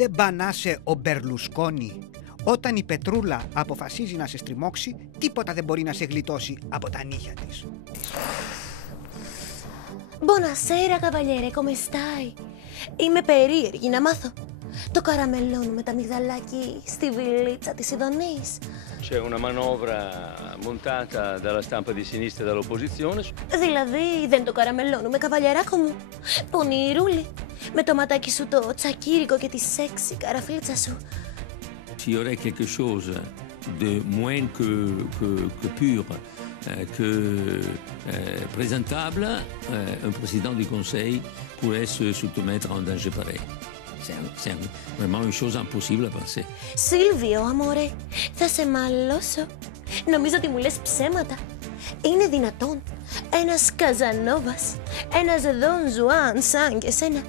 δεν μπανάσαι ο Μπερλουσκόνη. Όταν η Πετρούλα αποφασίζει να σε στριμώξει, τίποτα δεν μπορεί να σε γλιτώσει από τα νύχια της. Buonasera, cavaliere, come stai? Είμαι περίεργη να μάθω. Το καραμελώνουμε με τα μυγδαλάκι στη βιλίτσα της Ιδονής. C'è una manovra montata dalla stampa di sinistra e dall'opposizione. Δηλαδή δεν το καραμελώνουμε, καβαλιαράκο μου. Πονηρούλη, με το ματάκι σου το τσακίρικο και τη σεξι καραφλίτσα σου. S'il y aurait quelque chose de moins que pur, que présentable, un président du Conseil pourrait se soumettre à un danger pareil. C'est vraiment une chose impossible à penser. Σίλβιο, αμόρε, θα σε μαλώσω. Νομίζω ότι μου λες ψέματα. Είναι δυνατόν ένας Καζανόβας, ένας Δον Ζουάν σαν και σένα,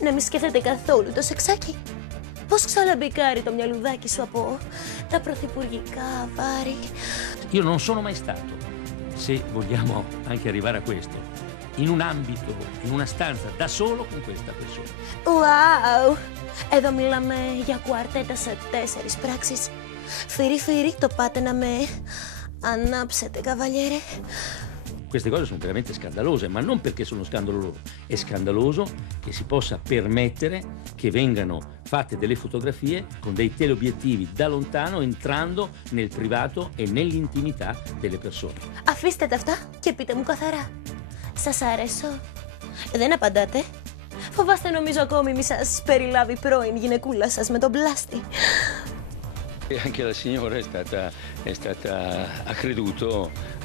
να μην σκέφτεται καθόλου το σεξάκι? Πώς ξαλαμπικάρει το μυαλουδάκι σου από τα πρωθυπουργικά βάρη? Io non sono mai stato, se vogliamo anche arrivare a questo, in un ambito, in una stanza da solo con questa persona. Wow! Εδώ μιλάμε για κουαρτέτα σε 4 πράξεις. Φυρί, το πάτε να με ανάψετε, καβαλιέρε. Queste cose sono veramente scandalose, ma non perché sono scandalo loro. È scandaloso che si possa permettere che vengano fatte delle fotografie con dei teleobiettivi da lontano, entrando nel privato e nell'intimità delle persone. Αφήστε τα αυτά και πείτε μου καθαρά. Σας αρέσω? Δεν απαντάτε. Φοβάστε, νομίζω ακόμη μη σας περιλάβει πρώην γυναικούλα σας με τον πλάστη. E anche la signora è stata ha creduto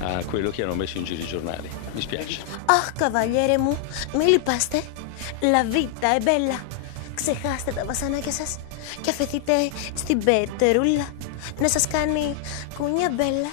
a quello che hanno messo in giro i giornali. Mi spiace. Αχ, καβαλιέρε μου, μη λυπάστε. La vita è bella. Ξεχάστε τα βασανάκια σας και αφαιθείτε στην Πετρούλα να σας κάνει κουνιά μπέλα.